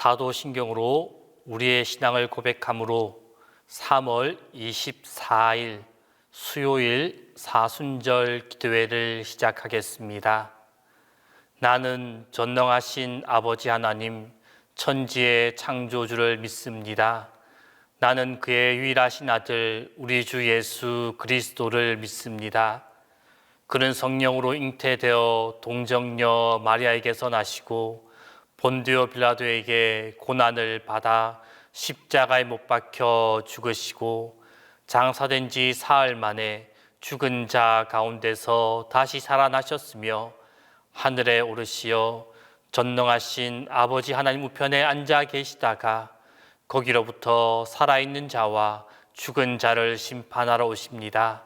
사도신경으로 우리의 신앙을 고백함으로 3월 24일 수요일 사순절 기도회를 시작하겠습니다. 나는 전능하신 아버지 하나님, 천지의 창조주를 믿습니다. 나는 그의 유일하신 아들 우리 주 예수 그리스도를 믿습니다. 그는 성령으로 잉태되어 동정녀 마리아에게서 나시고 본디오 빌라도에게 고난을 받아 십자가에 못 박혀 죽으시고 장사된 지 사흘 만에 죽은 자 가운데서 다시 살아나셨으며 하늘에 오르시어 전능하신 아버지 하나님 우편에 앉아 계시다가 거기로부터 살아있는 자와 죽은 자를 심판하러 오십니다.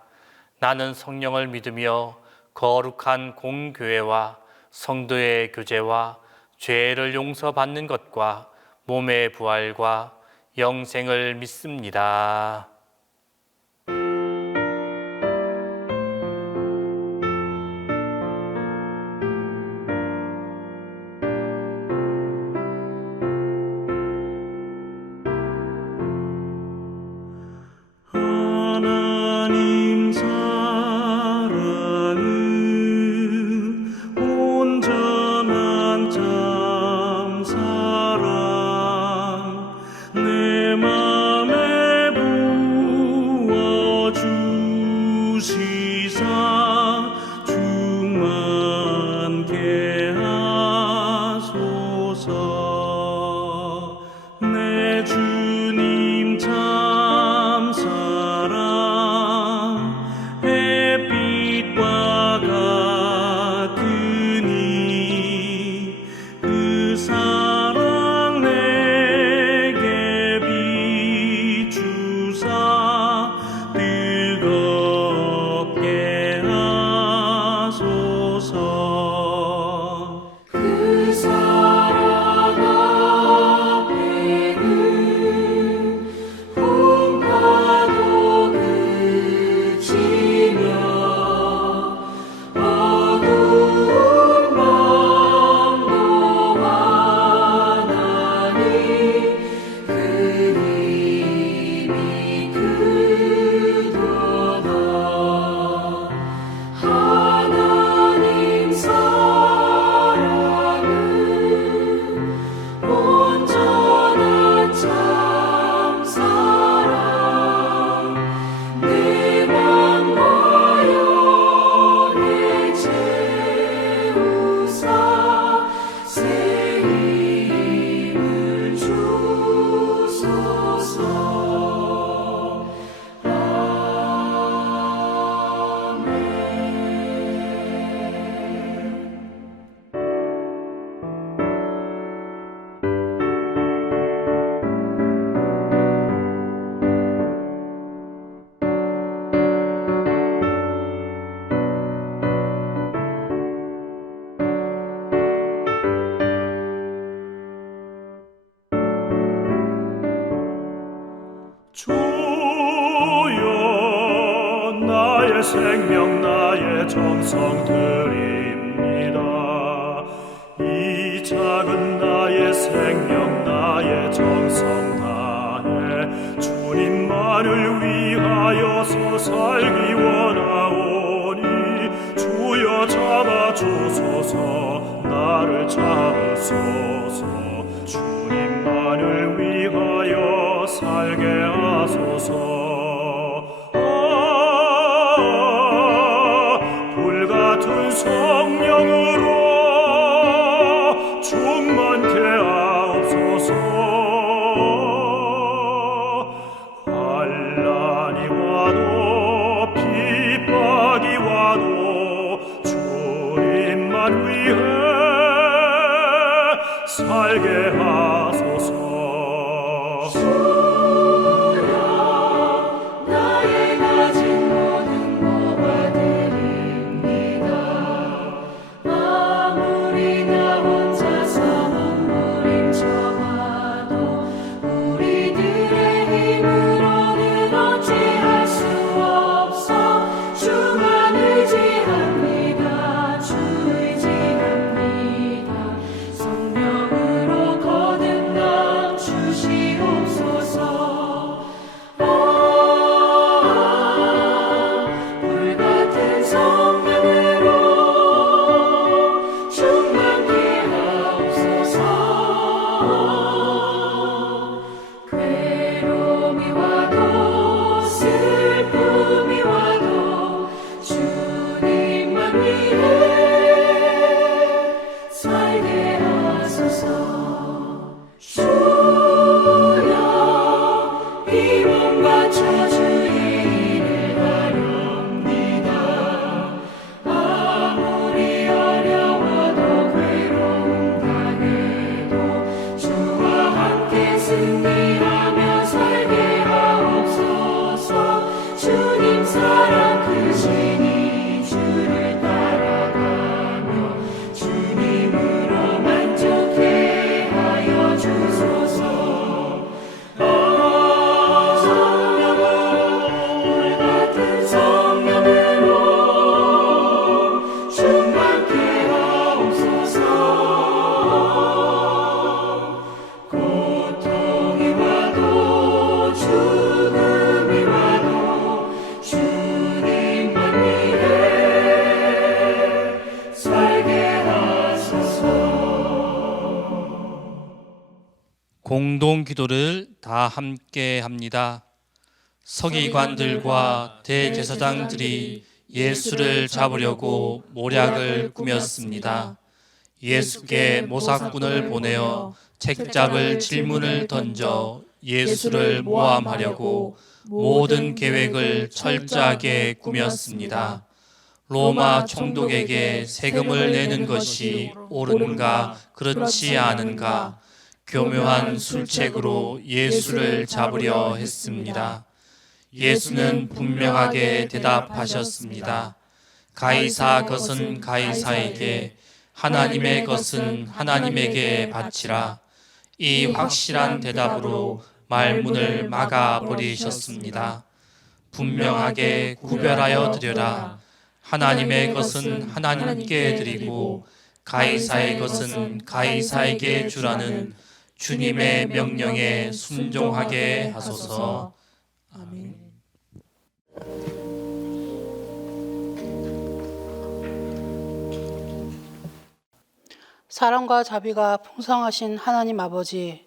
나는 성령을 믿으며 거룩한 공교회와 성도의 교제와 죄를 용서받는 것과 몸의 부활과 영생을 믿습니다. 하나님 사랑은 온전한 참 사랑 내 맘에 부어주시사 충만케 하소서. 내 주님 참 사랑 햇빛과 같으니 그 사랑 내게 비추사 뜨겁게 하소서. 그 사랑 앞에는 풍파도 그치며 어두운 밤도 환하니 그 힘이 크도다. 하나님 사랑은 온전한 참 사랑 내 맘과 영에 채우사 새 힘을 주소서. 주여 나의 생명 나의 정성 드립니다. 이 작은 나의 생명 나의 정성 다해 주님만을 위하여서 살기 원하오니 주여 잡아주소서. 나를 잡으소서. 주님만을 위하여 살게 하소서. 불같은 성령으로 충만케 하옵소서. 환난이 와도 핍박이 와도 주님만 위해 살게 하소서. 나의 가진 모든 것과 드립니다. 아무리 나 혼자서 몸부림쳐봐도 우리들의 힘으로는 어찌할 수 없어. 주만 의지합니다. 주 의지합니다. 성령으로 공동 기도를 다 함께 합니다. 서기관들과 대제사장들이 예수를 잡으려고 모략을 꾸몄습니다. 예수께 모사꾼을 보내어 책잡을 질문을 던져 예수를 모함하려고 모든 계획을 철저하게 꾸몄습니다. 로마 총독에게 세금을 내는 것이 옳은가 그렇지 않은가 교묘한 술책으로 예수를 잡으려 했습니다. 예수는 분명하게 대답하셨습니다. 가이사 것은 가이사에게, 하나님의 것은 하나님에게 바치라. 이 확실한 대답으로 말문을 막아버리셨습니다. 분명하게 구별하여 드려라. 하나님의 것은 하나님께 드리고 가이사의 것은 가이사에게 주라는 주님의 명령에 순종하게 하소서. 아멘. 사랑과 자비가 풍성하신 하나님 아버지,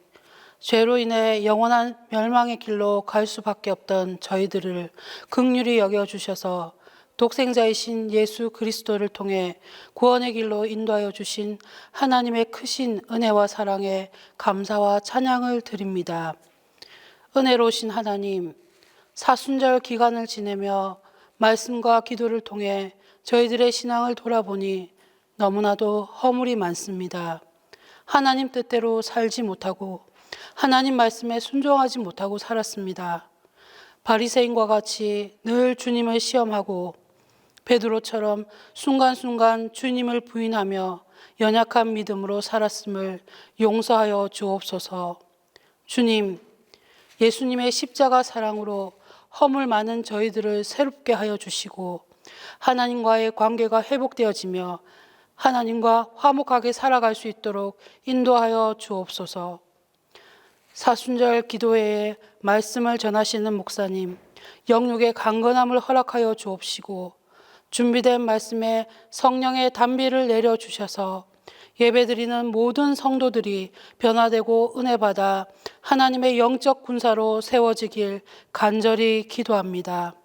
죄로 인해 영원한 멸망의 길로 갈 수밖에 없던 저희들을 긍휼히 여겨주셔서 독생자이신 예수 그리스도를 통해 구원의 길로 인도하여 주신 하나님의 크신 은혜와 사랑에 감사와 찬양을 드립니다. 은혜로우신 하나님, 사순절 기간을 지내며 말씀과 기도를 통해 저희들의 신앙을 돌아보니 너무나도 허물이 많습니다. 하나님 뜻대로 살지 못하고 하나님 말씀에 순종하지 못하고 살았습니다. 바리새인과 같이 늘 주님을 시험하고 베드로처럼 순간순간 주님을 부인하며 연약한 믿음으로 살았음을 용서하여 주옵소서. 주님, 예수님의 십자가 사랑으로 허물 많은 저희들을 새롭게 하여 주시고 하나님과의 관계가 회복되어지며 하나님과 화목하게 살아갈 수 있도록 인도하여 주옵소서. 사순절 기도회에 말씀을 전하시는 목사님, 영육의 강건함을 허락하여 주옵시고 준비된 말씀에 성령의 단비를 내려주셔서 예배드리는 모든 성도들이 변화되고 은혜받아 하나님의 영적 군사로 세워지길 간절히 기도합니다.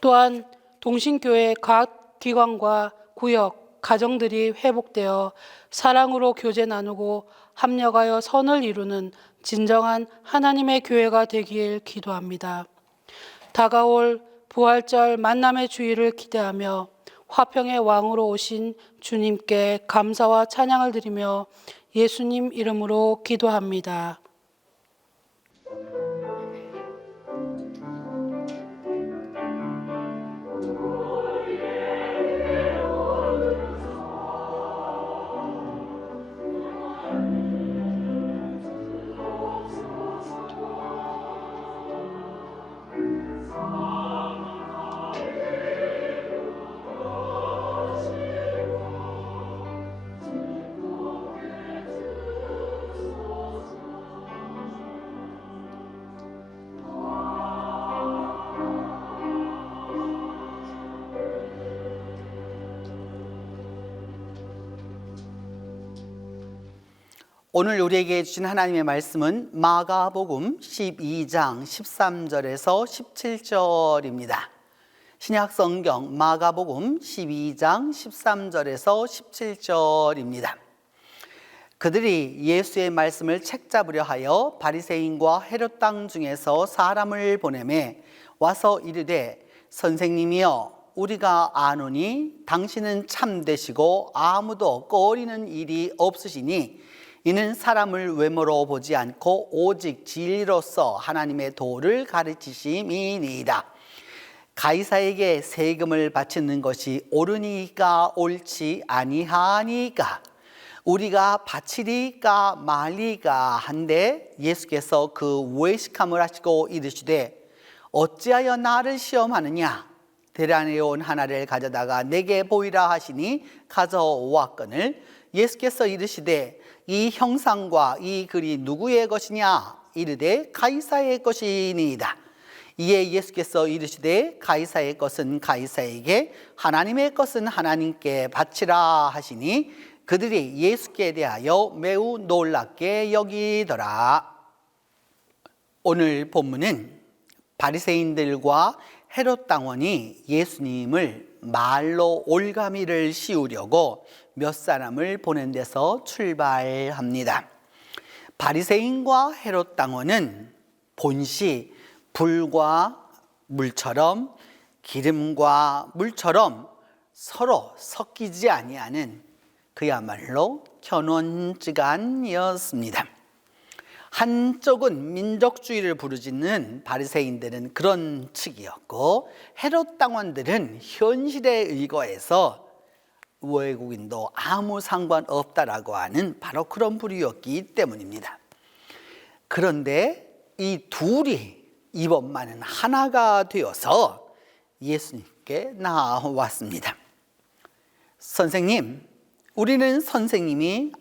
또한 동신교회 각 기관과 구역, 가정들이 회복되어 사랑으로 교제 나누고 합력하여 선을 이루는 진정한 하나님의 교회가 되길 기도합니다. 다가올 부활절 만남의 주일을 기대하며 화평의 왕으로 오신 주님께 감사와 찬양을 드리며 예수님 이름으로 기도합니다. 오늘 우리에게 주신 하나님의 말씀은 마가복음 12장 13절에서 17절입니다. 신약 성경 마가복음 12장 13절에서 17절입니다. 그들이 예수의 말씀을 책잡으려 하여 바리새인과 헤롯 땅 중에서 사람을 보내매 와서 이르되 선생님이여 우리가 아노니 당신은 참되시고 아무도 꺼리는 일이 없으시니 이는 사람을 외모로 보지 않고 오직 진리로서 하나님의 도를 가르치심이니이다. 가이사에게 세금을 바치는 것이 옳으니까 옳지 아니하니까 우리가 바치리까 말리까 한데 예수께서 그 외식함을 하시고 이르시되 어찌하여 나를 시험하느냐 대란에 온 하나를 가져다가 내게 보이라 하시니 가져오았거늘 예수께서 이르시되 이 형상과 이 글이 누구의 것이냐 이르되 가이사의 것이니이다. 이에 예수께서 이르시되 가이사의 것은 가이사에게 하나님의 것은 하나님께 바치라 하시니 그들이 예수께 대하여 매우 놀랍게 여기더라. 오늘 본문은 바리새인들과 헤롯 당원이 예수님을 말로 올가미를 씌우려고 몇 사람을 보낸 데서 출발합니다. 바리새인과 헤롯 당원은 본시 불과 물처럼 기름과 물처럼 서로 섞이지 아니하는 그야말로 견원지간이었습니다. 한쪽은 민족주의를 부르짖는 바리새인들은 그런 측이었고, 헤롯 당원들은 현실에 의거해서 외국인도 아무 상관없다라고 하는 바로 그런 부류였기 때문입니다. 그런데 이 둘이 이번만은 하나가 되어서 예수님께 나왔습니다. 선생님, 우리는 선생님이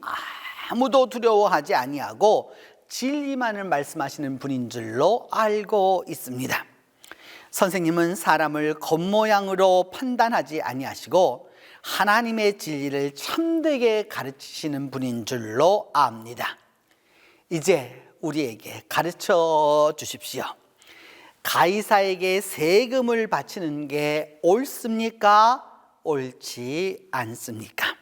아무도 두려워하지 아니하고 진리만을 말씀하시는 분인 줄로 알고 있습니다. 선생님은 사람을 겉모양으로 판단하지 아니하시고 하나님의 진리를 참되게 가르치시는 분인 줄로 압니다. 이제 우리에게 가르쳐 주십시오. 가이사에게 세금을 바치는 게 옳습니까? 옳지 않습니까?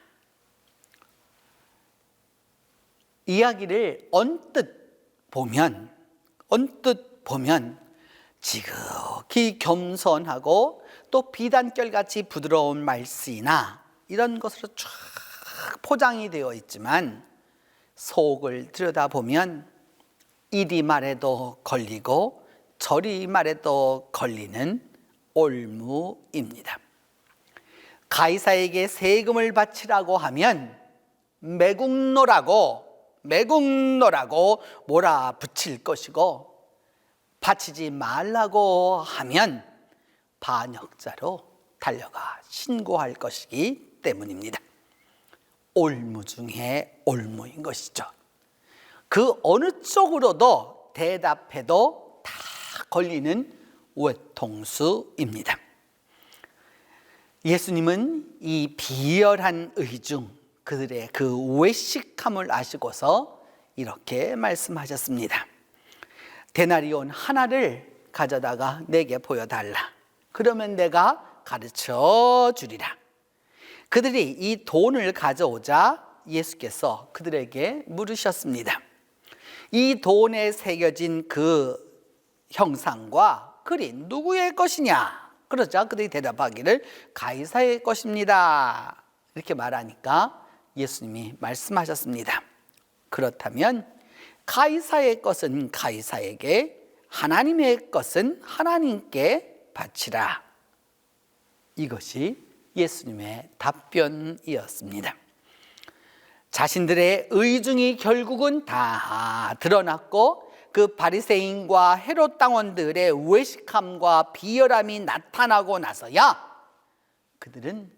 이야기를 언뜻 보면 지극히 겸손하고 또 비단결같이 부드러운 말씀이나 이런 것으로 쫙 포장이 되어 있지만, 속을 들여다보면 이리 말해도 걸리고 저리 말해도 걸리는 올무입니다. 가이사에게 세금을 바치라고 하면 매국노라고 몰아붙일 것이고, 바치지 말라고 하면 반역자로 달려가 신고할 것이기 때문입니다. 올무 중에 올무인 것이죠. 그 어느 쪽으로도 대답해도 다 걸리는 외통수입니다. 예수님은 이 비열한 의중, 그들의 그 외식함을 아시고서 이렇게 말씀하셨습니다. 데나리온 하나를 가져다가 내게 보여달라. 그러면 내가 가르쳐 주리라. 그들이 이 돈을 가져오자 예수께서 그들에게 물으셨습니다. 이 돈에 새겨진 그 형상과 글이 누구의 것이냐? 그러자 그들이 대답하기를 가이사의 것입니다. 이렇게 말하니까 예수님이 말씀하셨습니다. 그렇다면 가이사의 것은 가이사에게, 하나님의 것은 하나님께 바치라. 이것이 예수님의 답변이었습니다. 자신들의 의중이 결국은 다 드러났고, 그 바리새인과 헤롯 당원들의 외식함과 비열함이 나타나고 나서야 그들은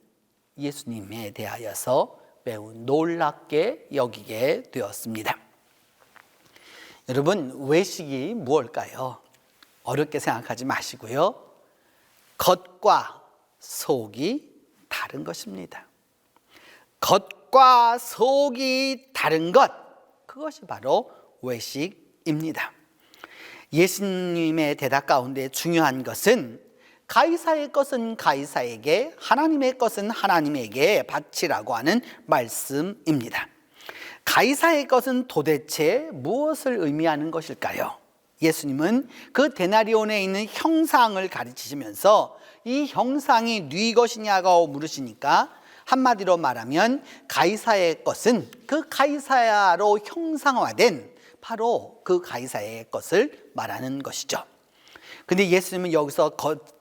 예수님에 대하여서 매우 놀랍게 여기게 되었습니다. 여러분, 외식이 무엇일까요? 어렵게 생각하지 마시고요. 겉과 속이 다른 것입니다. 겉과 속이 다른 것, 그것이 바로 외식입니다. 예수님의 대답 가운데 중요한 것은 가이사의 것은 가이사에게, 하나님의 것은 하나님에게 바치라고 하는 말씀입니다. 가이사의 것은 도대체 무엇을 의미하는 것일까요? 예수님은 그 데나리온에 있는 형상을 가르치시면서 이 형상이 네 것이냐고 물으시니까, 한마디로 말하면 가이사의 것은 그 가이사로 형상화된 바로 그 가이사의 것을 말하는 것이죠. 근데 예수님은 여기서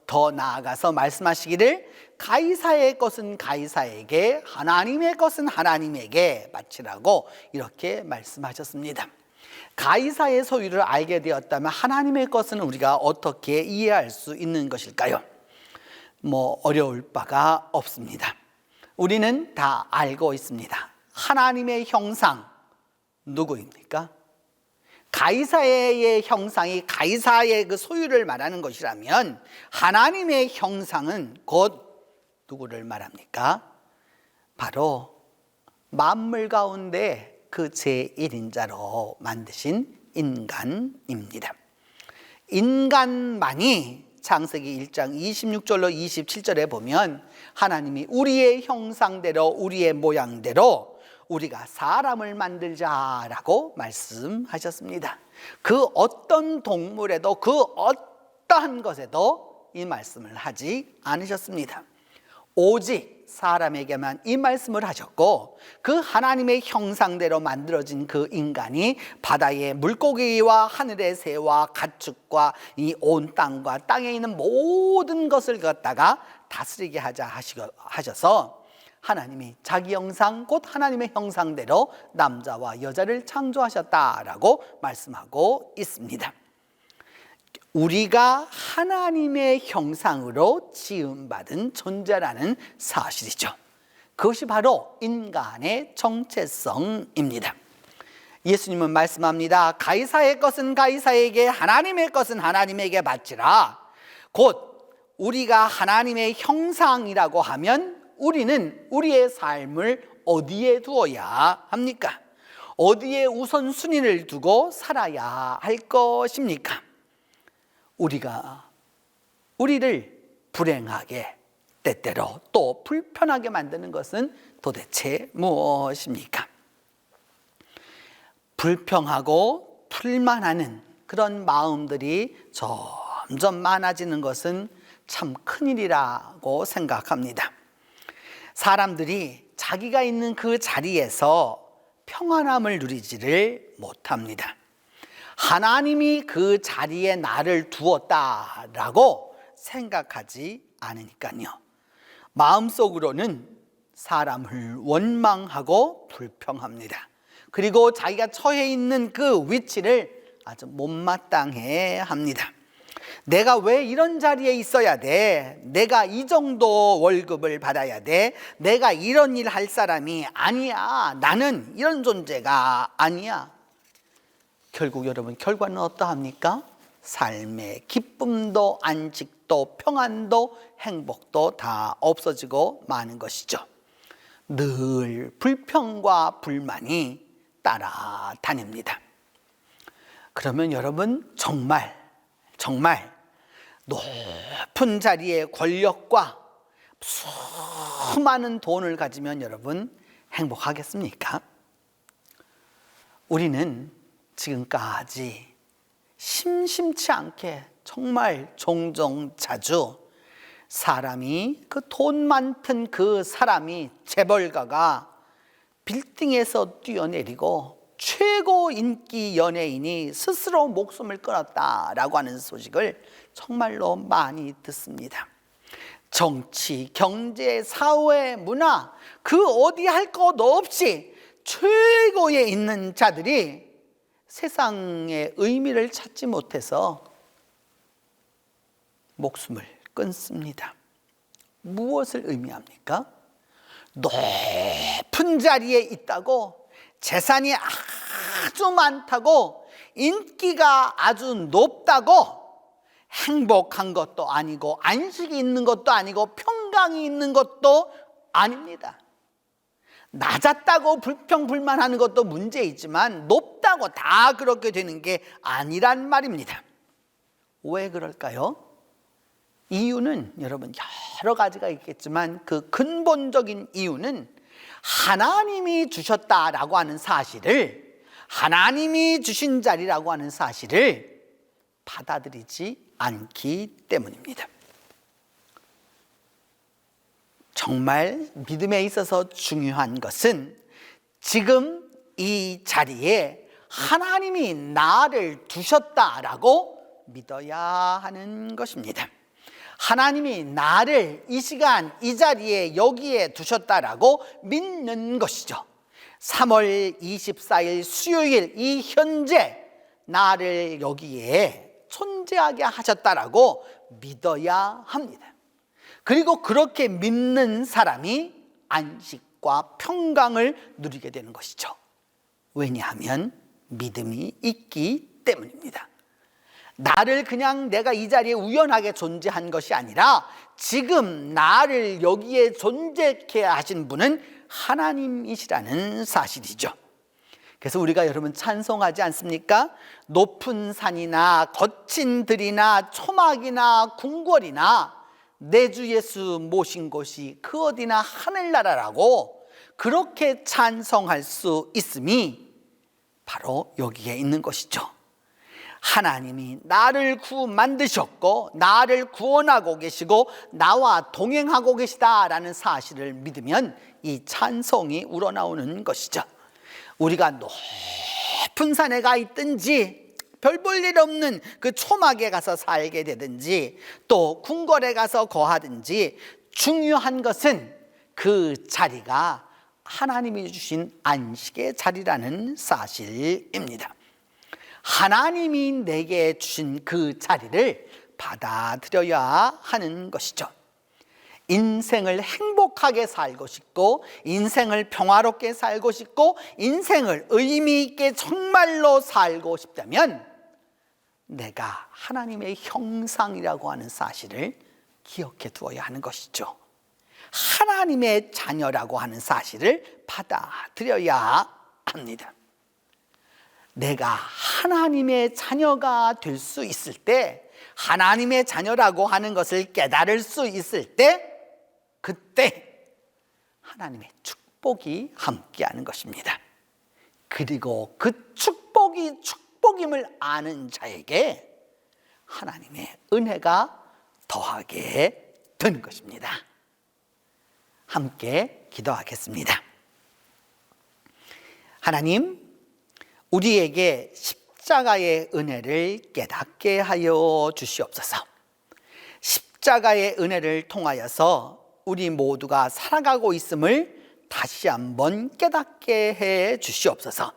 더 나아가서 말씀하시기를 가이사의 것은 가이사에게, 하나님의 것은 하나님에게 바치라고 이렇게 말씀하셨습니다. 가이사의 소유를 알게 되었다면 하나님의 것은 우리가 어떻게 이해할 수 있는 것일까요? 어려울 바가 없습니다. 우리는 다 알고 있습니다. 하나님의 형상 누구입니까? 가이사의 형상이 가이사의 그 소유를 말하는 것이라면 하나님의 형상은 곧 누구를 말합니까? 바로 만물 가운데 그 제1인자로 만드신 인간입니다. 인간만이 창세기 1장 26절로 27절에 보면 하나님이 우리의 형상대로 우리의 모양대로 우리가 사람을 만들자라고 말씀하셨습니다. 그 어떤 동물에도 그 어떠한 것에도 이 말씀을 하지 않으셨습니다. 오직 사람에게만 이 말씀을 하셨고 그 하나님의 형상대로 만들어진 그 인간이 바다의 물고기와 하늘의 새와 가축과 이 온 땅과 땅에 있는 모든 것을 갖다가 다스리게 하자 하셔서 하나님이 자기 형상 곧 하나님의 형상대로 남자와 여자를 창조하셨다라고 말씀하고 있습니다. 우리가 하나님의 형상으로 지음받은 존재라는 사실이죠. 그것이 바로 인간의 정체성입니다. 예수님은 말씀합니다. 가이사의 것은 가이사에게, 하나님의 것은 하나님에게 바치라. 곧 우리가 하나님의 형상이라고 하면 우리는 우리의 삶을 어디에 두어야 합니까? 어디에 우선순위를 두고 살아야 할 것입니까? 우리를 불행하게 때때로 또 불편하게 만드는 것은 도대체 무엇입니까? 불평하고 불만하는 그런 마음들이 점점 많아지는 것은 참 큰일이라고 생각합니다. 사람들이 자기가 있는 그 자리에서 평안함을 누리지를 못합니다. 하나님이 그 자리에 나를 두었다라고 생각하지 않으니까요. 마음속으로는 사람을 원망하고 불평합니다. 그리고 자기가 처해 있는 그 위치를 아주 못마땅해 합니다. 내가 왜 이런 자리에 있어야 돼? 내가 이 정도 월급을 받아야 돼? 내가 이런 일 할 사람이 아니야. 나는 이런 존재가 아니야. 결국 여러분 결과는 어떠합니까? 삶의 기쁨도 안식도 평안도 행복도 다 없어지고 마는 것이죠. 늘 불평과 불만이 따라다닙니다. 그러면 여러분 정말 높은 자리의 권력과 수많은 돈을 가지면 여러분 행복하겠습니까? 우리는 지금까지 심심치 않게 정말 종종 자주 사람이 그 돈 많던 그 사람이 재벌가가 빌딩에서 뛰어내리고 최고 인기 연예인이 스스로 목숨을 끊었다라고 하는 소식을 정말로 많이 듣습니다. 정치, 경제, 사회, 문화 그 어디 할 것 없이 최고에 있는 자들이 세상의 의미를 찾지 못해서 목숨을 끊습니다. 무엇을 의미합니까? 높은 자리에 있다고, 재산이 아주 많다고, 인기가 아주 높다고 행복한 것도 아니고 안식이 있는 것도 아니고 평강이 있는 것도 아닙니다. 낮았다고 불평불만하는 것도 문제이지만 높다고 다 그렇게 되는 게 아니란 말입니다. 왜 그럴까요? 이유는 여러분 여러 가지가 있겠지만 그 근본적인 이유는 하나님이 주셨다라고 하는 사실을, 하나님이 주신 자리라고 하는 사실을 받아들이지 않기 때문입니다. 정말 믿음에 있어서 중요한 것은 지금 이 자리에 하나님이 나를 두셨다라고 믿어야 하는 것입니다. 하나님이 나를 이 시간 이 자리에 여기에 두셨다라고 믿는 것이죠. 3월 24일 수요일 이 현재 나를 여기에 존재하게 하셨다라고 믿어야 합니다. 그리고 그렇게 믿는 사람이 안식과 평강을 누리게 되는 것이죠. 왜냐하면 믿음이 있기 때문입니다. 나를 그냥 내가 이 자리에 우연하게 존재한 것이 아니라 지금 나를 여기에 존재케 하신 분은 하나님이시라는 사실이죠. 그래서 우리가 여러분 찬송하지 않습니까? 높은 산이나 거친 들이나 초막이나 궁궐이나 내 주 예수 모신 곳이 그 어디나 하늘나라라고 그렇게 찬송할 수 있음이 바로 여기에 있는 것이죠. 하나님이 나를 만드셨고 나를 구원하고 계시고 나와 동행하고 계시다라는 사실을 믿으면 이 찬송이 우러나오는 것이죠. 우리가 높은 산에 가 있든지 별 볼 일 없는 그 초막에 가서 살게 되든지 또 궁궐에 가서 거하든지 중요한 것은 그 자리가 하나님이 주신 안식의 자리라는 사실입니다. 하나님이 내게 주신 그 자리를 받아들여야 하는 것이죠. 인생을 행복하게 살고 싶고 인생을 평화롭게 살고 싶고 인생을 의미 있게 정말로 살고 싶다면 내가 하나님의 형상이라고 하는 사실을 기억해 두어야 하는 것이죠. 하나님의 자녀라고 하는 사실을 받아들여야 합니다. 내가 하나님의 자녀가 될 수 있을 때, 하나님의 자녀라고 하는 것을 깨달을 수 있을 때, 그때 하나님의 축복이 함께하는 것입니다. 그리고 그 축복이 축복임을 아는 자에게 하나님의 은혜가 더하게 되는 것입니다. 함께 기도하겠습니다. 하나님, 우리에게 십자가의 은혜를 깨닫게 하여 주시옵소서. 십자가의 은혜를 통하여서 우리 모두가 살아가고 있음을 다시 한번 깨닫게 해 주시옵소서.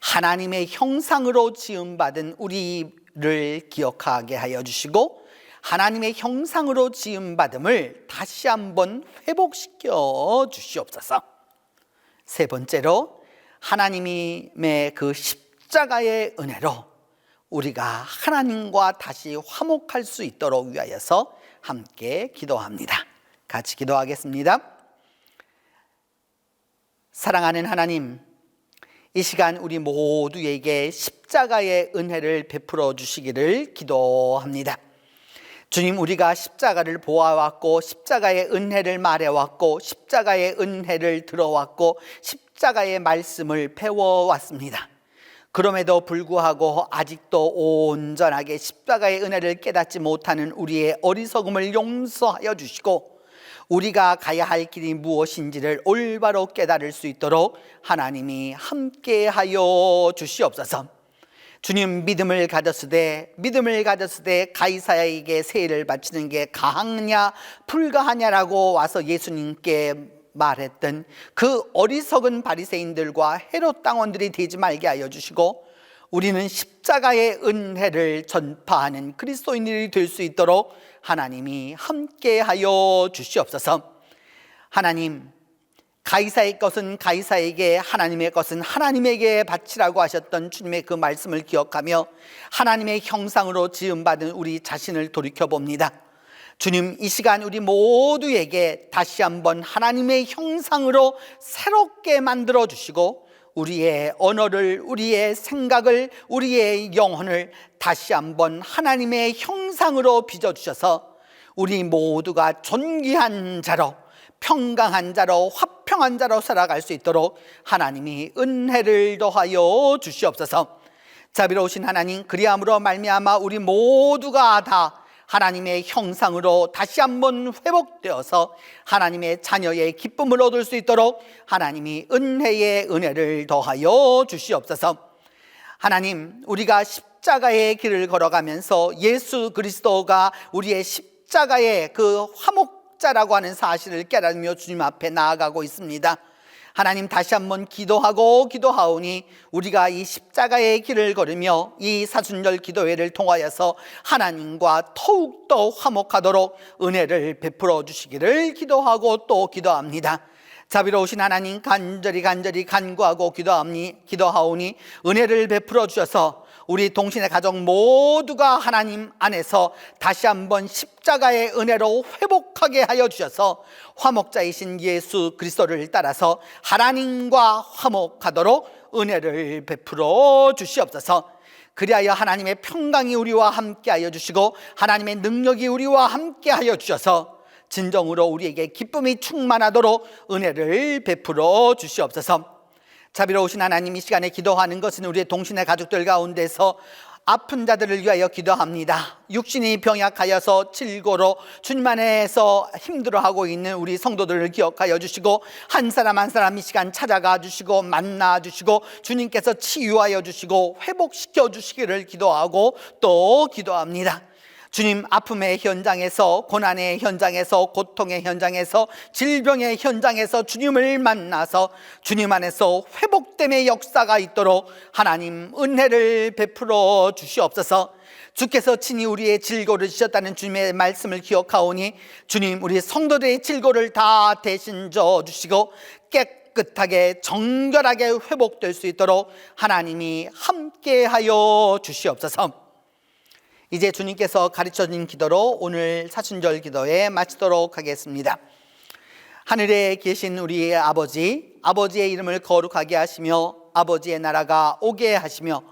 하나님의 형상으로 지음받은 우리를 기억하게 하여 주시고 하나님의 형상으로 지음받음을 다시 한번 회복시켜 주시옵소서. 세 번째로 하나님의 그 십자가의 은혜로 우리가 하나님과 다시 화목할 수 있도록 위하여서 함께 기도합니다. 같이 기도하겠습니다. 사랑하는 하나님, 이 시간 우리 모두에게 십자가의 은혜를 베풀어 주시기를 기도합니다. 주님, 우리가 십자가를 보아왔고 십자가의 은혜를 말해왔고 십자가의 은혜를 들어왔고 십자가의 말씀을 배워왔습니다. 그럼에도 불구하고 아직도 온전하게 십자가의 은혜를 깨닫지 못하는 우리의 어리석음을 용서하여 주시고 우리가 가야 할 길이 무엇인지를 올바로 깨달을 수 있도록 하나님이 함께하여 주시옵소서. 주님, 믿음을 가졌으되 가이사야에게 세일을 바치는 게 가하냐 불가하냐라고 와서 예수님께 말했던 그 어리석은 바리새인들과 헤롯 당원들이 되지 말게 하여 주시고 우리는 십자가의 은혜를 전파하는 그리스도인들이 될 수 있도록 하나님이 함께하여 주시옵소서. 하나님, 가이사의 것은 가이사에게, 하나님의 것은 하나님에게 바치라고 하셨던 주님의 그 말씀을 기억하며 하나님의 형상으로 지음받은 우리 자신을 돌이켜봅니다. 주님, 이 시간 우리 모두에게 다시 한번 하나님의 형상으로 새롭게 만들어 주시고 우리의 언어를, 우리의 생각을, 우리의 영혼을 다시 한번 하나님의 형상으로 빚어주셔서 우리 모두가 존귀한 자로, 평강한 자로, 화평한 자로 살아갈 수 있도록 하나님이 은혜를 더하여 주시옵소서. 자비로우신 하나님, 그리함으로 말미암아 우리 모두가 다 하나님의 형상으로 다시 한번 회복되어서 하나님의 자녀의 기쁨을 얻을 수 있도록 하나님이 은혜의 은혜를 더하여 주시옵소서. 하나님, 우리가 십자가의 길을 걸어가면서 예수 그리스도가 우리의 십자가의 그 화목자라고 하는 사실을 깨달으며 주님 앞에 나아가고 있습니다. 하나님, 다시 한번 기도하오니 우리가 이 십자가의 길을 걸으며 이 사순절 기도회를 통하여서 하나님과 더욱더 화목하도록 은혜를 베풀어 주시기를 기도하고 또 기도합니다. 자비로우신 하나님, 간절히 간구하고 기도하오니 은혜를 베풀어 주셔서 우리 동신의 가족 모두가 하나님 안에서 다시 한번 십자가의 은혜로 회복하게 하여 주셔서 화목자이신 예수 그리스도를 따라서 하나님과 화목하도록 은혜를 베풀어 주시옵소서. 그리하여 하나님의 평강이 우리와 함께하여 주시고 하나님의 능력이 우리와 함께하여 주셔서 진정으로 우리에게 기쁨이 충만하도록 은혜를 베풀어 주시옵소서. 자비로우신 하나님, 이 시간에 기도하는 것은 우리의 동신의 가족들 가운데서 아픈 자들을 위하여 기도합니다. 육신이 병약하여서 질고로 주님 안에서 힘들어하고 있는 우리 성도들을 기억하여 주시고 한 사람 한 사람 이 시간 찾아가 주시고 만나 주시고 주님께서 치유하여 주시고 회복시켜 주시기를 기도하고 또 기도합니다. 주님, 아픔의 현장에서, 고난의 현장에서, 고통의 현장에서, 질병의 현장에서 주님을 만나서 주님 안에서 회복됨의 역사가 있도록 하나님 은혜를 베풀어 주시옵소서. 주께서 친히 우리의 질고를 지셨다는 주님의 말씀을 기억하오니 주님, 우리 성도들의 질고를 다 대신 져 주시고 깨끗하게 정결하게 회복될 수 있도록 하나님이 함께하여 주시옵소서. 이제 주님께서 가르쳐준 기도로 오늘 사순절 기도에 마치도록 하겠습니다. 하늘에 계신 우리의 아버지, 아버지의 이름을 거룩하게 하시며 아버지의 나라가 오게 하시며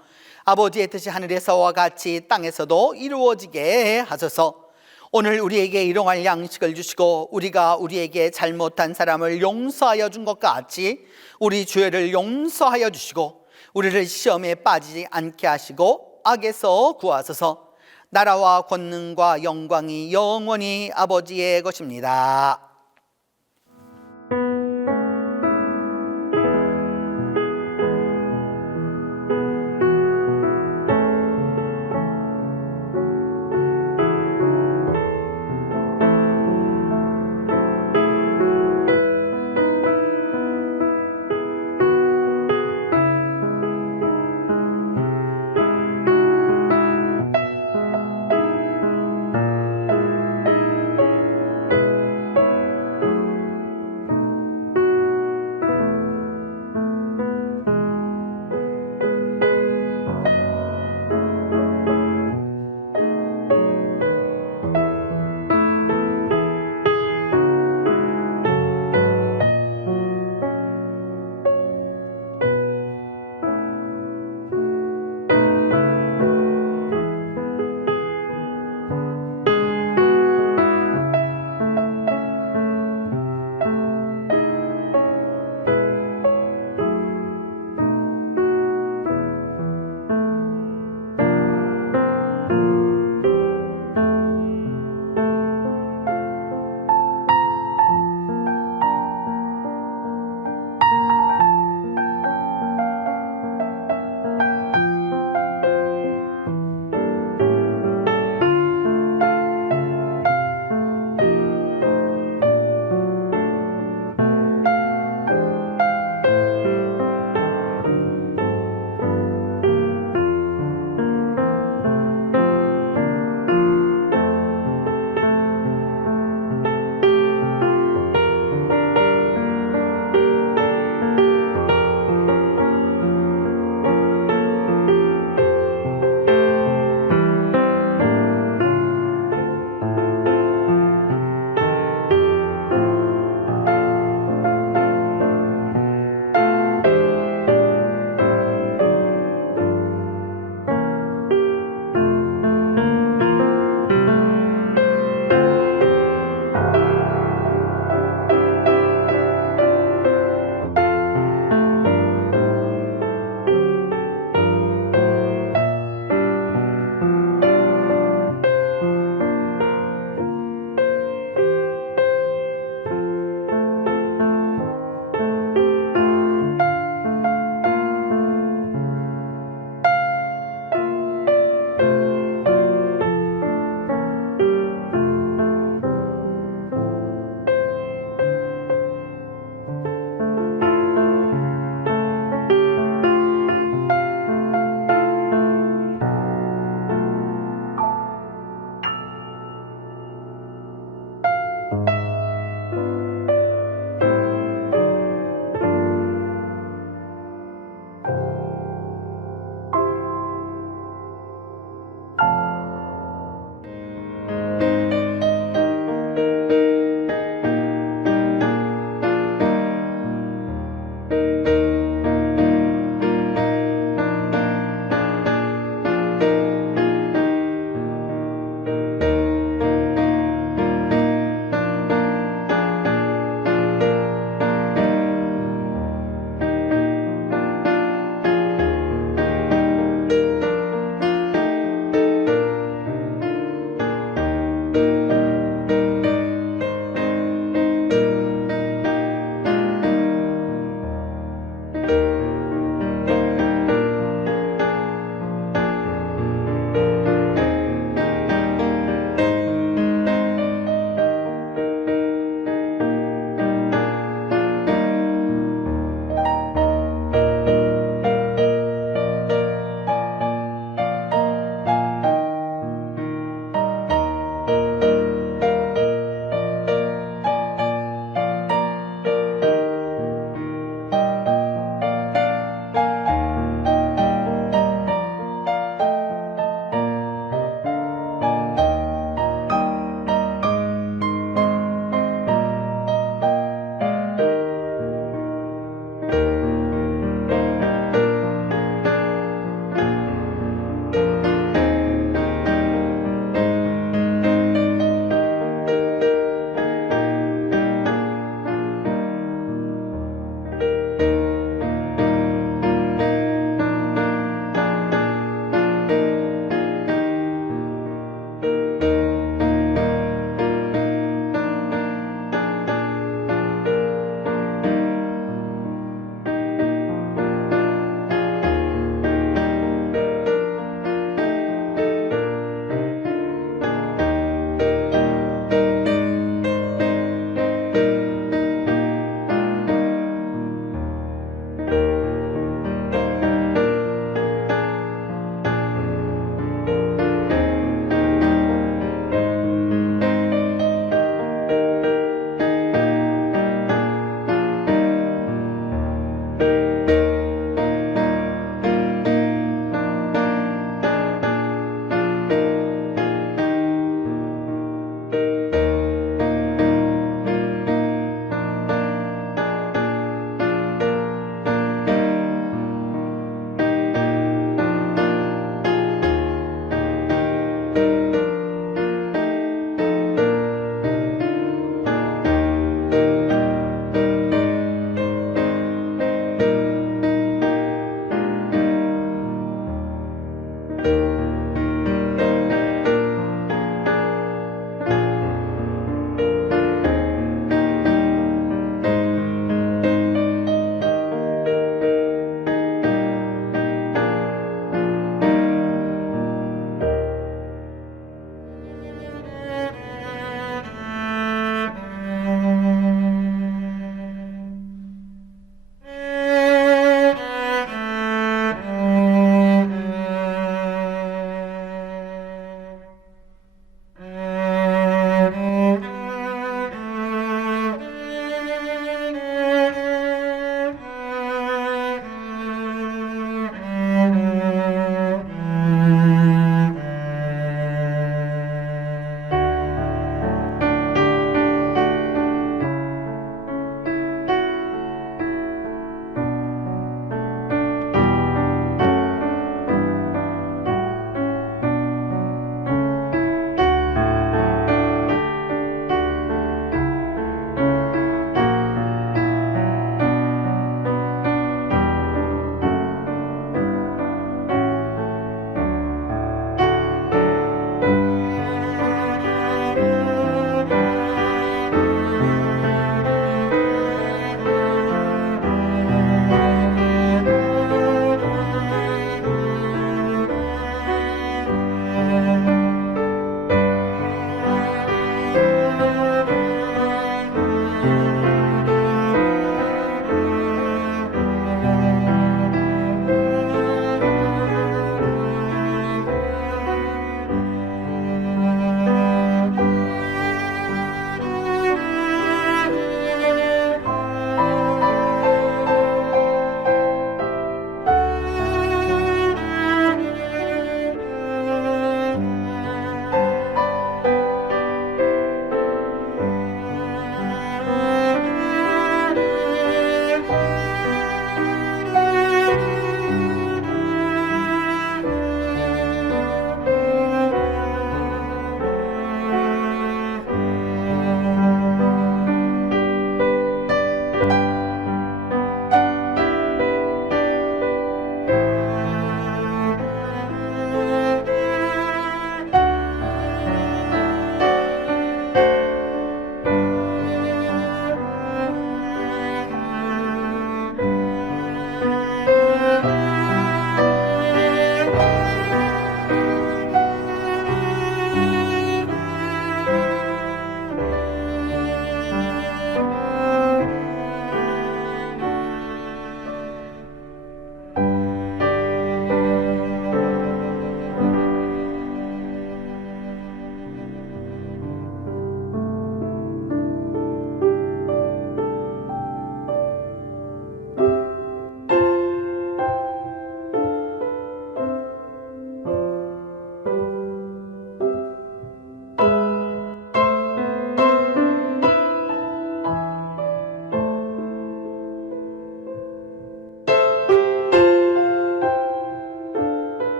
아버지의 뜻이 하늘에서와 같이 땅에서도 이루어지게 하소서. 오늘 우리에게 일용할 양식을 주시고 우리가 우리에게 잘못한 사람을 용서하여 준 것 같이 우리 죄를 용서하여 주시고 우리를 시험에 빠지지 않게 하시고 악에서 구하소서. 나라와 권능과 영광이 영원히 아버지의 것입니다.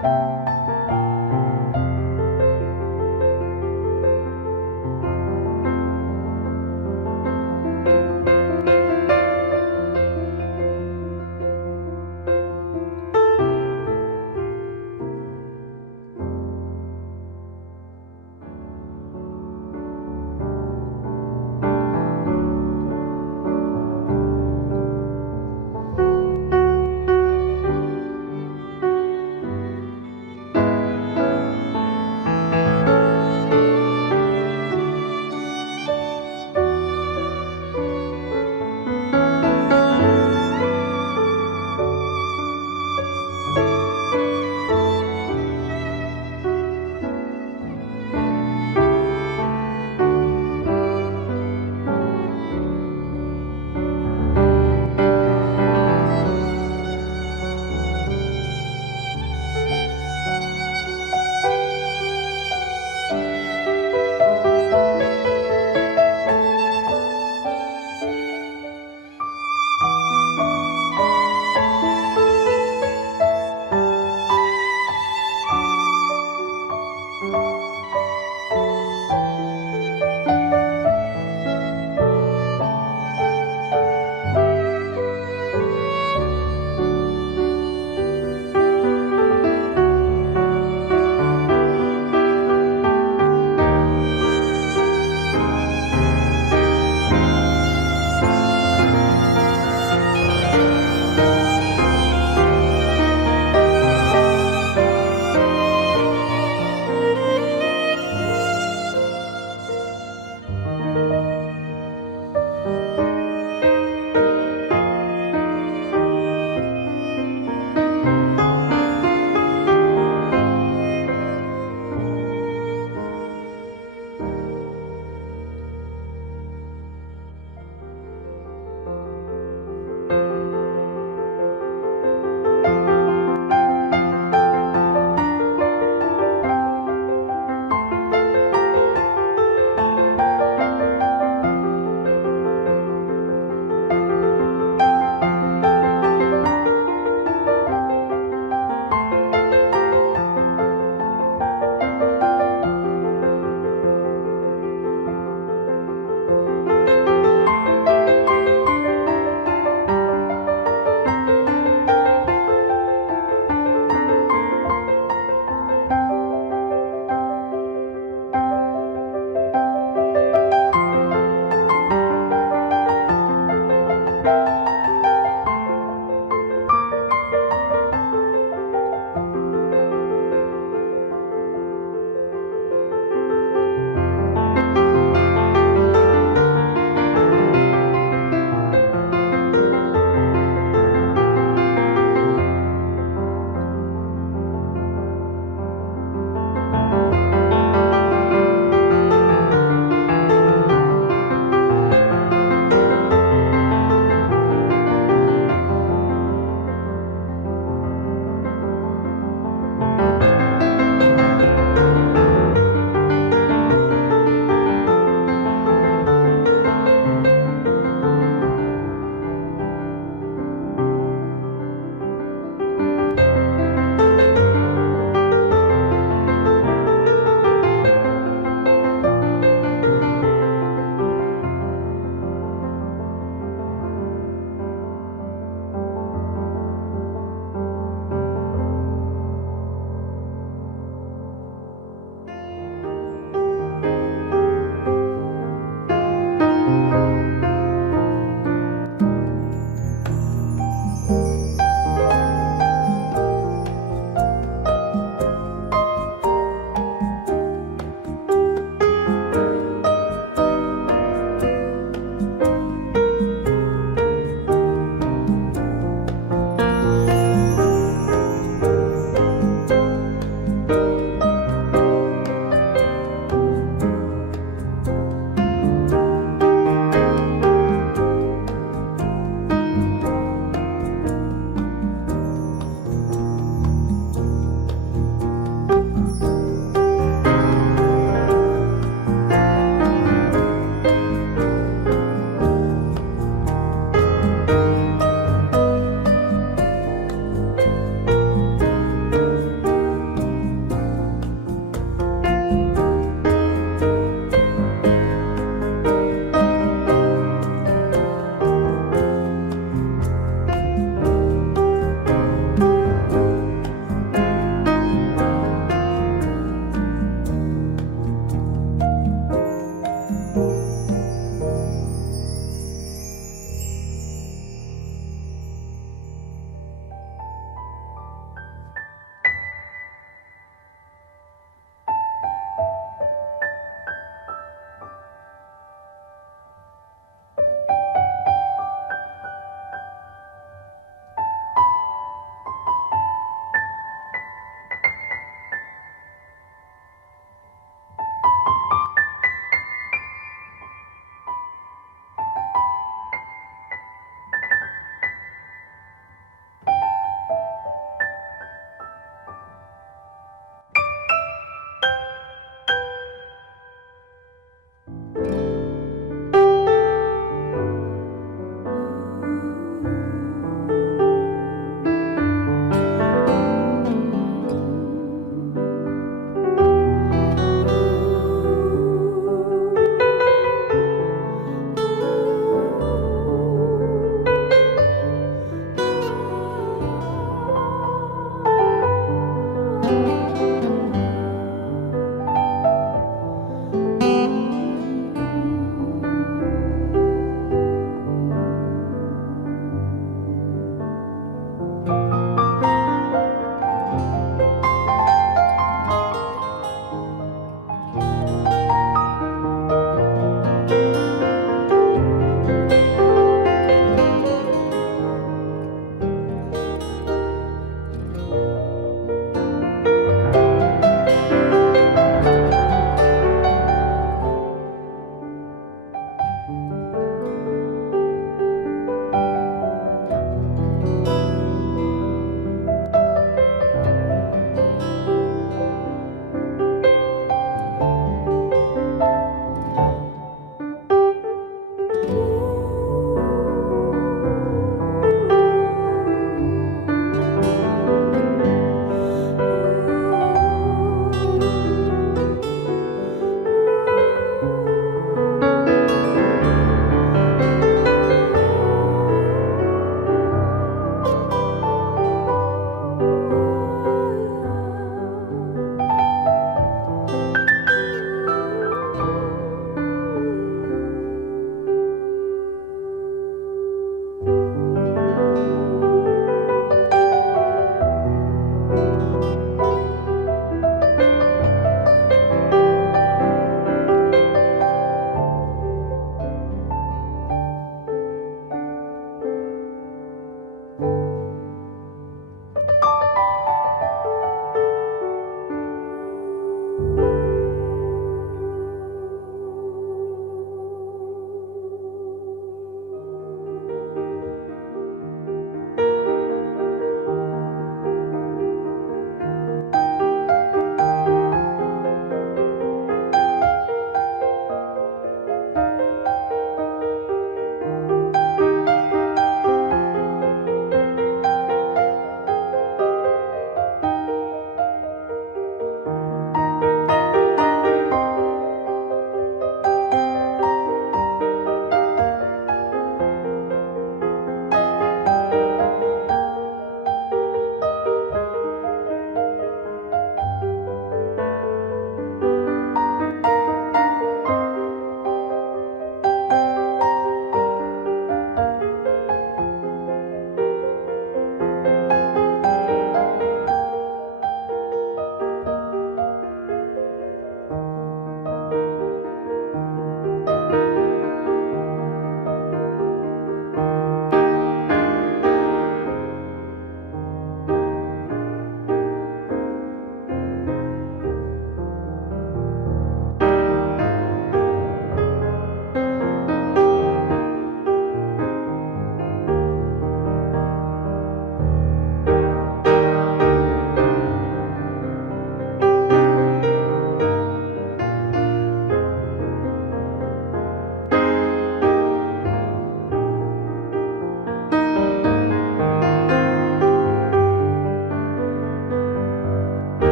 주옵소서.